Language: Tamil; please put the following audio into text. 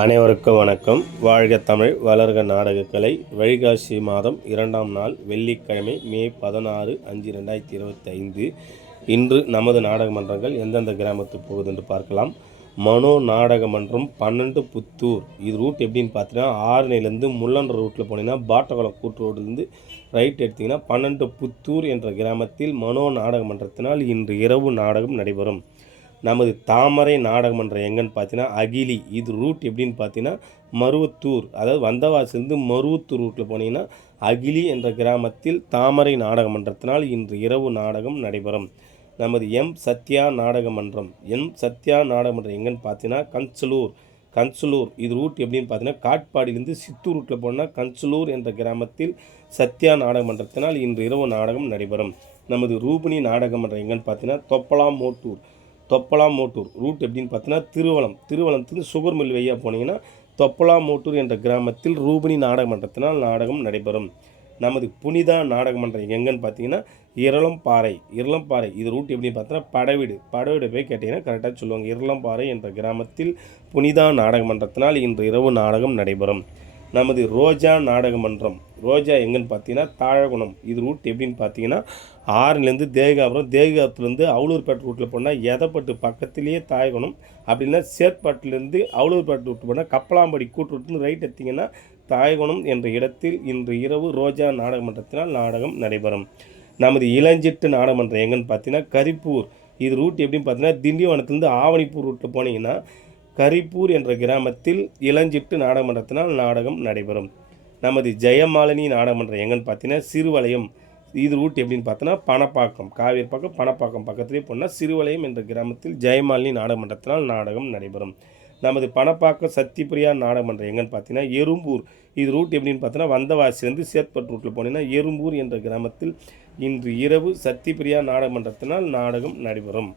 அனைவருக்கும் வணக்கம். வாழ்க தமிழ் வளர்க நாடகக்கலை. வைகாசி மாதம் இரண்டாம் நாள் வெள்ளிக்கிழமை மே பதினாறு அஞ்சு ரெண்டாயிரத்தி இருபத்தி ஐந்து இன்று நமது நாடக மன்றங்கள் எந்தெந்த கிராமத்துக்கு போகுது என்று பார்க்கலாம். மனோ நாடக மன்றம் பன்னெண்டு புத்தூர். இது ரூட் எப்படின்னு பார்த்தீங்கன்னா ஆரணிலேருந்து முள்ளன்ற ரூட்டில் போனீங்கன்னா பாட்டகுளம் கூட்டு ரோடுலேருந்து ரைட் எடுத்திங்கன்னா பன்னெண்டு புத்தூர் என்ற கிராமத்தில் மனோ நாடக மன்றத்தினால் இன்று இரவு நாடகம் நடைபெறும். நமது தாமரை நாடகமன்றம் எங்கன்னு பார்த்தீங்கன்னா அகிலி இது ரூட் எப்படின்னு பார்த்தீங்கன்னா மருவத்தூர் அதாவது வந்தவாசிலிருந்து மருவத்தூர் ரூட்டில் போனீங்கன்னா அகிலி என்ற கிராமத்தில் தாமரை நாடகமன்றத்தினால் இன்று இரவு நாடகம் நடைபெறும். நமது எம் சத்யா நாடகமன்றம் எம் சத்யா நாடகமன்றம் எங்கன்னு பார்த்தீங்கன்னா கன்சலூர் கன்சலூர் இது ரூட் எப்படின்னு பார்த்தீங்கன்னா காட்பாடியிலிருந்து சித்தூர் ரூட்டில் போனால் கன்சலூர் என்ற கிராமத்தில் சத்யா நாடகமன்றத்தினால் இன்று இரவு நாடகம் நடைபெறும். நமது ரூபினி நாடகமன்றம் எங்கன்னு பார்த்தீங்கன்னா தொப்பலாமோட்டூர் தொப்பலாமோட்டூர் தொப்பலாம் மோட்டூர் ரூட் எப்படின்னு பார்த்தீங்கன்னா திருவலம். திருவலத்துலேருந்து சுகர் மில் வழியாக போனீங்கன்னா தொப்பலாமோட்டூர் என்ற கிராமத்தில் ரூபினி நாடக மன்றத்தினால் நாடகம் நடைபெறும். நமது புனிதா நாடக மன்றம் எங்கன்னு பார்த்தீங்கன்னா இரளம்பாறை. இரளம்பாறை இது ரூட் எப்படின்னு பார்த்தீங்கன்னா படவீடு. படவீடு போய் கேட்டிங்கன்னா கரெக்டாக சொல்லுவாங்க. இரளம்பாறை என்ற கிராமத்தில் புனிதா நாடக மன்றத்தினால் இன்று இரவு நாடகம் நடைபெறும். நமது ரோஜா நாடக மன்றம் ரோஜா எங்கன்னு பார்த்தீங்கன்னா தாழகுணம். இது ரூட் எப்படின்னு பார்த்தீங்கன்னா ஆறுலேருந்து தேகாபுரம் தேகாபுரத்துலேருந்து அவுளூர்பேட்டை ரூட்டில் போனால் எதப்பட்டு பக்கத்துலேயே தாயகுணம் அப்படின்னா சேத்பாட்டிலேருந்து அவுளூர்பேட்டை ரூட் போனால் கப்பலாம்படி கூட்டு ரூட்னு ரைட் எடுத்தீங்கன்னா தாயகுணம் என்ற இடத்தில் இன்று இரவு ரோஜா நாடக மன்றத்தினால் நாடகம் நடைபெறும். நமது இளஞ்சிட்டு நாடகமன்றம் எங்கன்னு பார்த்தீங்கன்னா கரிப்பூர். இது ரூட் எப்படின்னு பார்த்தீங்கன்னா திண்டிவனத்துலேருந்து ஆவணிப்பூர் ரூட்டில் போனீங்கன்னா கரிப்பூர் என்ற கிராமத்தில் இளஞ்சிட்டு நாடகமன்றத்தினால் நாடகம் நடைபெறும். நமது ஜெயமாலினி நாடகமன்றம் எங்கன்னு பார்த்தீங்கன்னா சிறுவலயம் இது ரூட் எப்படின்னு பார்த்தோன்னா பணப்பாக்கம் காவேரி பக்கம் பணப்பாக்கம் பக்கத்துலேயே போனால் சிறுவலயம் என்ற கிராமத்தில் ஜெயமாலினி நாடகமன்றத்தினால் நாடகம் நடைபெறும். நமது பணப்பாக்கம் சத்தியபிரியா நாடகமன்றம் எங்கன்னு பார்த்தீங்கன்னா எறும்பூர் இது ரூட் எப்படின்னு பார்த்தோன்னா வந்தவாசிலேருந்து சேத்பட் ரூட்டில் போனீங்கன்னா எறும்பூர் என்ற கிராமத்தில் இன்று இரவு சத்தியபிரியா நாடகமன்றத்தினால் நாடகம் நடைபெறும்.